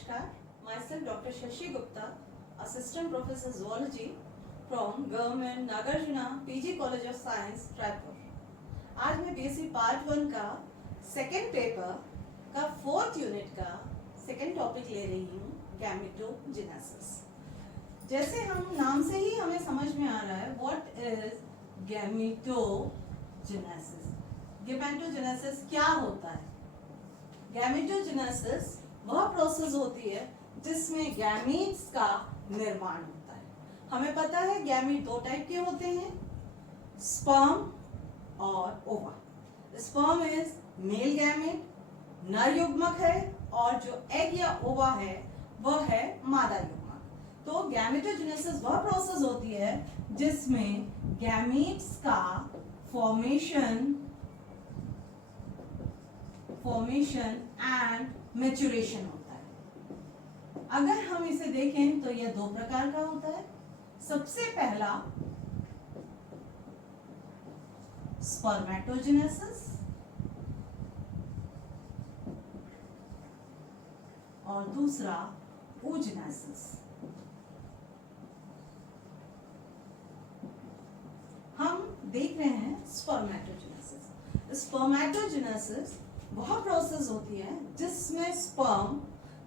Namaskar. Myself Dr. Shashi Gupta, Assistant Professor Zoology from Government Nagarjuna PG College of Science, Raipur. आज मैं BSc Part 1 का second paper का 4th unit का second topic ले रही हूँ, गैमेटोजेनेसिस। जैसे हम नाम से ही हमें समझ में आ रहा है व्हाट इज गैमेटोजेनेसिस। गैमेटोजेनेसिस क्या होता है? गैमेटोजेनेसिस वह प्रोसेस होती है जिसमें गैमीट्स का निर्माण होता है। हमें पता है गैमीट दो टाइप के होते हैं, स्पर्म और ओवा। स्पर्म इज मेल गैमेट, नर युग्मक है, और जो एग या ओवा है वह है मादा युग्मक। तो गैमेटोजेनेसिस वह प्रोसेस होती है जिसमें गैमीट्स का फॉर्मेशन एंड मैच्योरेशन होता है। अगर हम इसे देखें तो यह दो प्रकार का होता है। सबसे पहला स्पर्मेटोजेनेसिस और दूसरा oogenesis। हम देख रहे हैं स्पर्मेटोजेनेसिस। स्पर्मेटोजेनेसिस वह प्रोसेस होती है जिसमें स्पर्म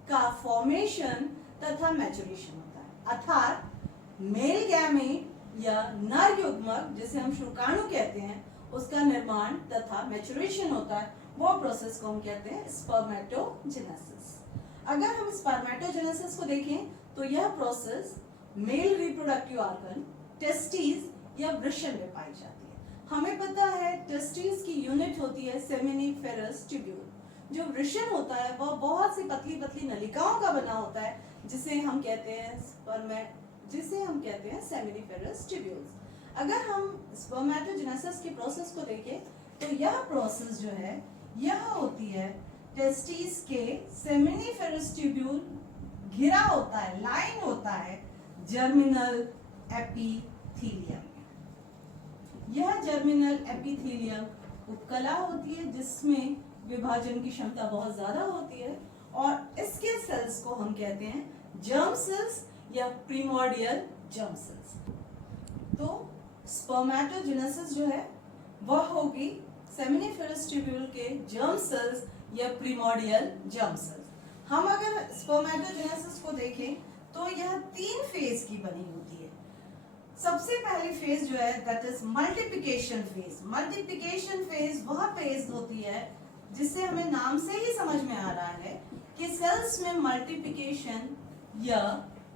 का फॉर्मेशन तथा मैच्योरेशन होता है, अर्थात मेल गैमेट या नर युग्मक जिसे हम शुक्राणु कहते हैं उसका निर्माण तथा मैच्योरेशन होता है। वो प्रोसेस को हम कहते हैं स्पर्मेटोजेनेसिस। अगर हम स्पर्मेटोजेनेसिस को देखें तो यह process male reproductive organ testis या वृषण में पाई जाती है। हमें पता है टेस्टिस की यूनिट होती है सेमिनिफेरस ट्यूब्यूल। जो वृषण होता है वह बहुत सी पतली पतली नलिकाओं का बना होता है जिसे हम कहते हैं सेमिनिफेरस ट्यूब्यूल्स। अगर हम स्पर्मेटोजेनेसिस की प्रोसेस को देखें तो यह प्रोसेस जो है यह होती है टेस्टिस के सेमिनिफेरस ट्यूब्यूल घिरा होता है, लाइन होता है जर्मिनल एपिथेलियम। यह जर्मिनल एपिथेलियम उपकला होती है जिसमें विभाजन की क्षमता बहुत ज्यादा होती है, और इसके सेल्स को हम कहते हैं जर्म सेल्स या प्रीमोर्डियल जर्म सेल्स। तो स्पर्मेटोजेनेसिस जो है वह होगी सेमिनिफेरस ट्यूब्यूल के जर्म सेल्स या प्रीमोर्डियल जर्म सेल्स। हम अगर स्पर्मेटोजेनेसिस को देखें तो यह 3 फेज की बनी होती है। सबसे पहली फेज जो है that is multiplication phase. Multiplication phase वह फेज होती है जिससे हमें नाम से ही समझ में आ रहा है कि सेल्स में मल्टीप्लिकेशन या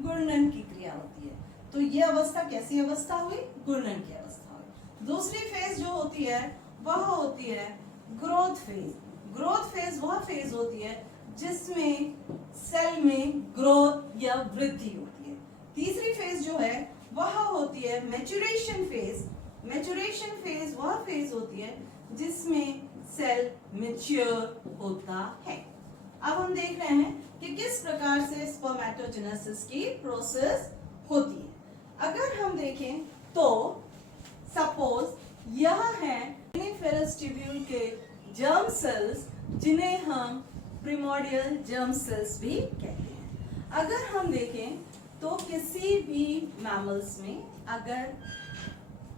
गुणन की क्रिया होती है। तो यह अवस्था कैसी अवस्था हुई? गुणन की अवस्था हुई। दूसरी फेज जो होती है वह होती है ग्रोथ फेज। ग्रोथ फेज वह फेज होती है जिसमें सेल में ग्रोथ या वृद्धि होती है। तीसरी फेज जो है वह होती है मैच्योरेशन फेज। मैच्योरेशन फेज वह फेज होती है जिसमें सेल मैच्योर होता है। अब हम देख रहे हैं कि किस प्रकार से स्पर्मेटोजेनेसिस की प्रोसेस होती है। अगर हम देखें तो सपोज यह है सेमिनिफेरस ट्यूब्यूल के जर्म सेल्स जिन्हें हम प्रीमोर्डियल जर्म सेल्स भी कहते हैं। अगर हम देखें तो किसी भी मैमल्स में, अगर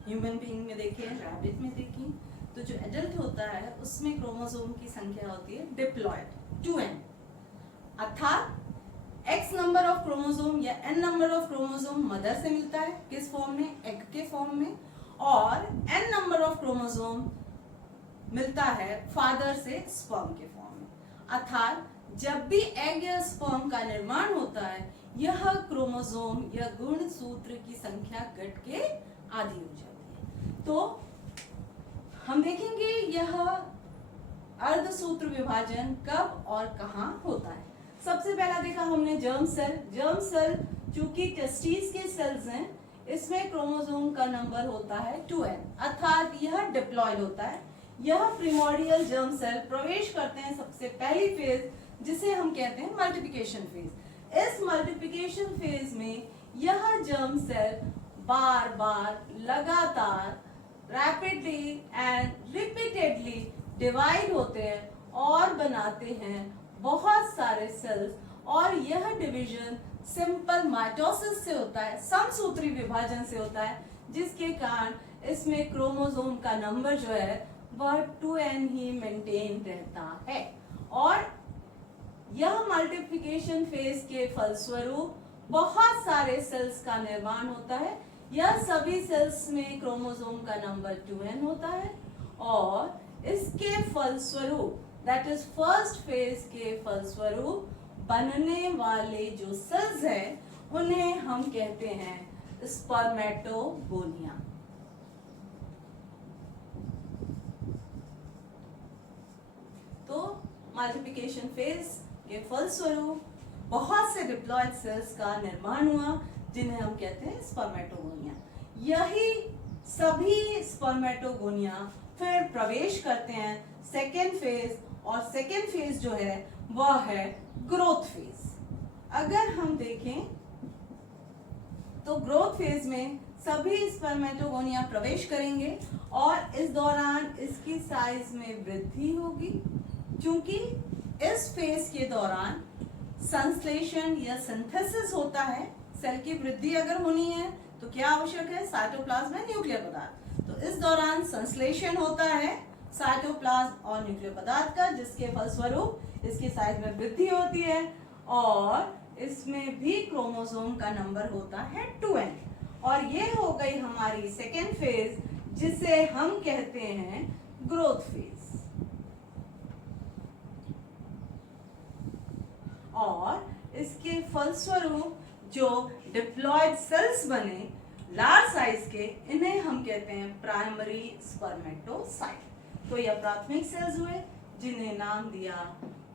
ह्यूमन बीइंग में देखें, रैबिट में देखें, तो जो एडल्ट होता है उसमें क्रोमोसोम की संख्या होती है डिप्लॉयड 2n, अर्थात x नंबर ऑफ क्रोमोसोम या n number of chromosome mother से मिलता है, किस फॉर्म में? एग के फॉर्म में, और n नंबर ऑफ क्रोमोसोम मिलता है फादर से स्पर्म के फॉर्म में। अर्थात जब भी एग या स्पर्म का निर्माण होता है यह क्रोमोसोम या गुणसूत्र की संख्या घट के आधी हो जाती है। तो हम देखेंगे यह अर्धसूत्र विभाजन कब और कहां होता है। सबसे पहला देखा हमने जर्म सेल। जर्म सेल चूंकि टेस्टिस के सेल्स हैं इसमें क्रोमोसोम का नंबर होता है 2n, अर्थात यह डिप्लॉयड होता है। यह प्रीमोर्डियल जर्म सेल प्रवेश करते हैं सबसे पहली फेज जिसे हम कहते हैं मल्टीप्लिकेशन फेज। इस मल्टीप्लिकेशन फेज में यह जर्म सेल बार बार लगातार रैपिडली एंड रिपीटेडली डिवाइड होते हैं और बनाते हैं बहुत सारे सेल्स, और यह डिवीजन सिंपल माइटोसिस से होता है, समसूत्री विभाजन से होता है, जिसके कारण इसमें क्रोमोसोम का नंबर जो है वह 2n ही मेंटेन रहता है। और यह मल्टीप्लिकेशन फेज के फलस्वरूप बहुत सारे सेल्स का निर्माण होता है। यह सभी सेल्स में क्रोमोसोम का नंबर 2n होता है और इसके फलस्वरूप दैट इज फर्स्ट फेज के फलस्वरूप बनने वाले जो सेल्स हैं उन्हें हम कहते हैं स्पर्मेटोगोनिया। तो मल्टीप्लिकेशन फेज के फलस्वरूप बहुत से डिप्लॉयड सेल्स का निर्माण हुआ जिन्हें हम कहते हैं स्पर्मेटोगोनिया। यही सभी स्पर्मेटोगोनिया फिर प्रवेश करते हैं सेकेंड फेज, और सेकेंड फेज जो है वह है ग्रोथ फेज। अगर हम देखें तो ग्रोथ फेज में सभी स्पर्मेटोगोनिया प्रवेश करेंगे और इस दौरान इसकी साइज में वृद्धि होगी, क्योंकि इस फेज के दौरान संश्लेषण या सिंथेसिस होता है। सेल की वृद्धि अगर होनी है तो क्या आवश्यक है? साइटोप्लाज्म में न्यूक्लियर पदार्थ। तो इस दौरान संश्लेषण होता है साइटोप्लाज्म और न्यूक्लियर पदार्थ का, जिसके फलस्वरूप इसकी साइज में वृद्धि होती है और इसमें भी क्रोमोसोम का नंबर होता है 2n। और ये हो गई हमारी सेकेंड फेज, जिसे हम कहते हैं ग्रोथ फेज। और इसके फलस्वरूप जो डिप्लॉयड सेल्स बने लार्ज साइज के, इन्हें हम कहते हैं प्राइमरी स्पर्मेटोसाइट। तो यह प्राथमिक सेल्स हुए जिन्हें नाम दिया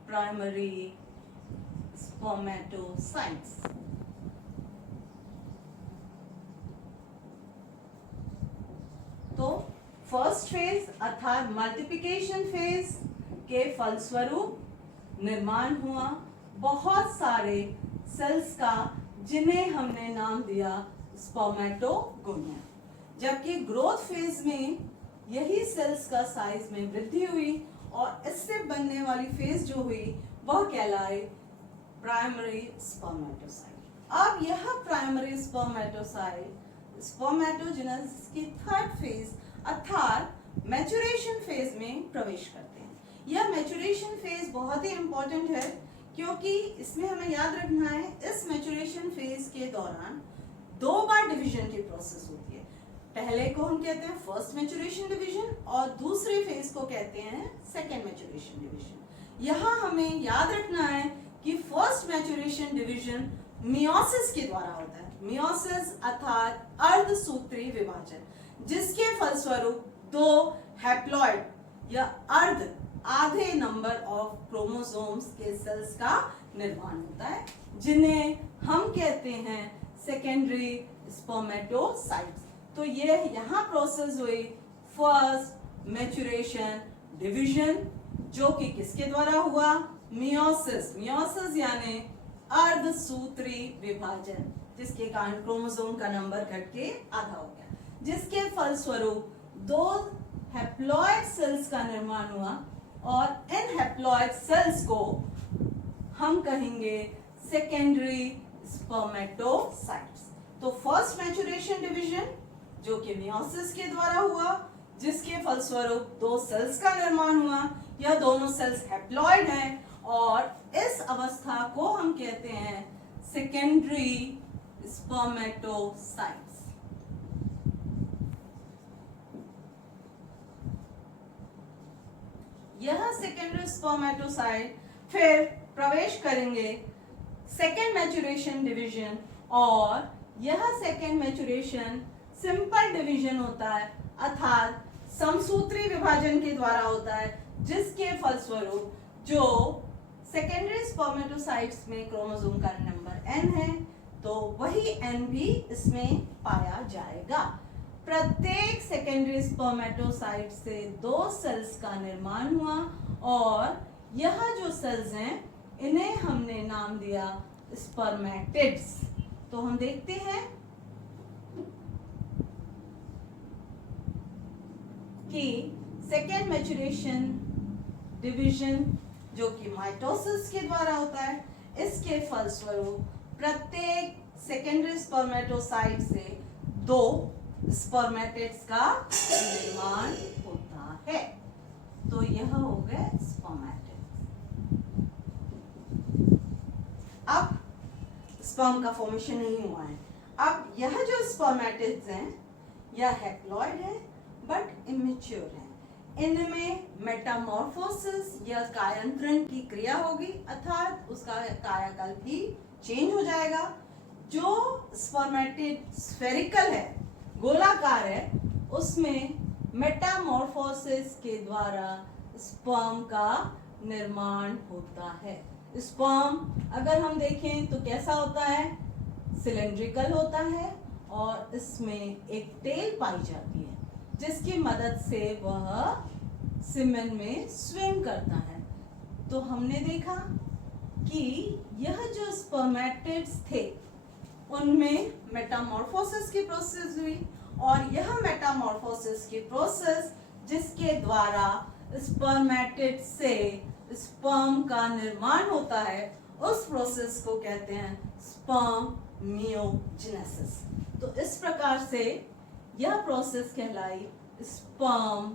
प्राइमरी स्पर्मेटोसाइट्स। तो फर्स्ट फेज अर्थात मल्टीप्लिकेशन फेज के फलस्वरूप निर्माण हुआ बहुत सारे सेल्स का, जिन्हें हमने नाम दिया स्पर्मेटोगोनिया। जबकि ग्रोथ फेज में यही सेल्स का साइज में वृद्धि हुई और इससे बनने वाली फेज जो हुई वह कहलाए प्राइमरी स्पर्मेटोसाइट। अब यह प्राइमरी स्पर्मेटोसाइट स्पर्मेटोजेनेसिस की थर्ड फेज अर्थात मैच्योरेशन फेज में प्रवेश करते हैं। यह मैच्योरेशन फेज बहुत ही इंपॉर्टेंट है, क्योंकि इसमें हमें याद रखना है इस मैच्योरेशन फेज के दौरान 2 बार डिवीजन की प्रोसेस होती है। पहले को हम कहते हैं फर्स्ट मैच्योरेशन डिवीजन और दूसरे फेज को कहते हैं सेकेंड मैच्योरेशन डिवीजन। यहाँ हमें याद रखना है कि फर्स्ट मैच्योरेशन डिवीजन मियोसिस के द्वारा होता है। मियोसिस अर्थात अर्धसूत्री विभाजन, जिसके फलस्वरूप 2 हैप्लॉइड या अर्ध आधे नंबर ऑफ क्रोमोसोम्स के सेल्स का निर्माण होता है, जिन्हें हम कहते हैं सेकेंडरी स्पर्मेटोसाइट्स। तो ये यहाँ प्रोसेस हुई फर्स्ट मैच्योरेशन डिवीजन, जो कि किसके द्वारा हुआ? मियोसिस। मियोसिस यानी अर्धसूत्री विभाजन, जिसके कारण क्रोमोसोम का नंबर घट के आधा हो गया, जिसके फलस्वरूप 2 हैप्लॉइड सेल्स का निर्माण हुआ और इन हैप्लॉइड सेल्स को हम कहेंगे सेकेंडरी स्पर्मेटोसाइट्स। तो फर्स्ट मैच्योरेशन डिवीजन जो कि मियोसिस के द्वारा हुआ, जिसके फलस्वरूप 2 सेल्स का निर्माण हुआ। यह दोनों सेल्स हैप्लॉइड हैं और इस अवस्था को हम कहते हैं सेकेंडरी स्पर्मेटोसाइट्स। यह सेकेंडरी स्पर्मेटोसाइट फिर प्रवेश करेंगे सेकेंड मैच्योरेशन डिवीजन, और यह सेकेंड मैच्योरेशन सिंपल डिवीजन होता है अर्थात समसूत्री विभाजन के द्वारा होता है, जिसके फलस्वरूप जो सेकेंडरी स्पर्मेटोसाइट्स में क्रोमोसोम का नंबर n है, तो वही n भी इसमें पाया जाएगा। प्रत्येक सेकेंडरी स्पर्मेटोसाइट से 2 सेल्स का निर्माण हुआ और यह जो सेल्स हैं इन्हें हमने नाम दिया स्पर्मेटिड्स। तो हम देखते हैं कि सेकेंड मैच्योरेशन डिवीजन जो कि माइटोसिस के द्वारा होता है, इसके फलस्वरूप प्रत्येक सेकेंडरी स्पर्मेटोसाइट से 2 स्पर्मेटिड्स का निर्माण होता है। तो यह हो गए स्पर्मेटिड्स। अब स्पर्म का फॉर्मेशन नहीं हुआ है। अब यह जो स्पर्मेटिड्स हैं यह हैप्लॉइड है बट इमेच्योर है। इनमें मेटामॉर्फोसिस या कायांतरण की क्रिया होगी, अर्थात उसका कायाकल्प भी चेंज हो जाएगा। जो स्पर्मेटिड स्फेरिकल है, गोलाकार है, उसमें मेटामॉर्फोसिस के द्वारा स्पर्म का निर्माण होता है। स्पर्म अगर हम देखें तो कैसा होता है, सिलेंड्रिकल होता है और इसमें एक टेल पाई जाती है जिसकी मदद से वह सीमेन में स्विम करता है। तो हमने देखा कि यह जो स्पर्मेटिड्स थे उनमें मेटामॉर्फोसिस की प्रोसेस हुई और यह मेटामॉर्फोसिस की प्रोसेस जिसके द्वारा स्पर्मेटिड से स्पर्म का निर्माण होता है, उस प्रोसेस को कहते हैं स्पर्मियोजेनेसिस। तो इस प्रकार से यह प्रोसेस कहलाई स्पर्मियोजेनेसिस।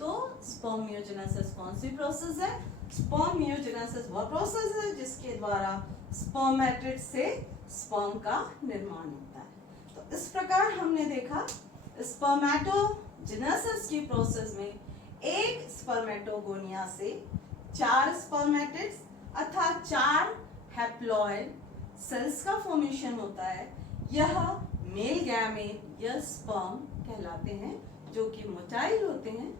तो स्पर्मियोजेनेसिस कौन सी प्रोसेस है? स्पर्मियोजेनेसिस वह प्रोसेस है जिसके द्वारा स्पर्मेटिड से स्पर्म का निर्माण होता है। तो इस प्रकार हमने देखा स्पर्मेटोजेनेसिस की प्रोसेस में एक स्पर्मेटोगोनिया से 4 स्पर्मेटिड्स अर्थात 4 हैप्लॉइड सेल्स का फॉर्मेशन होता है। यह मेल गैमेट या स्पर्म कहलाते हैं जो कि मोटाइल होते हैं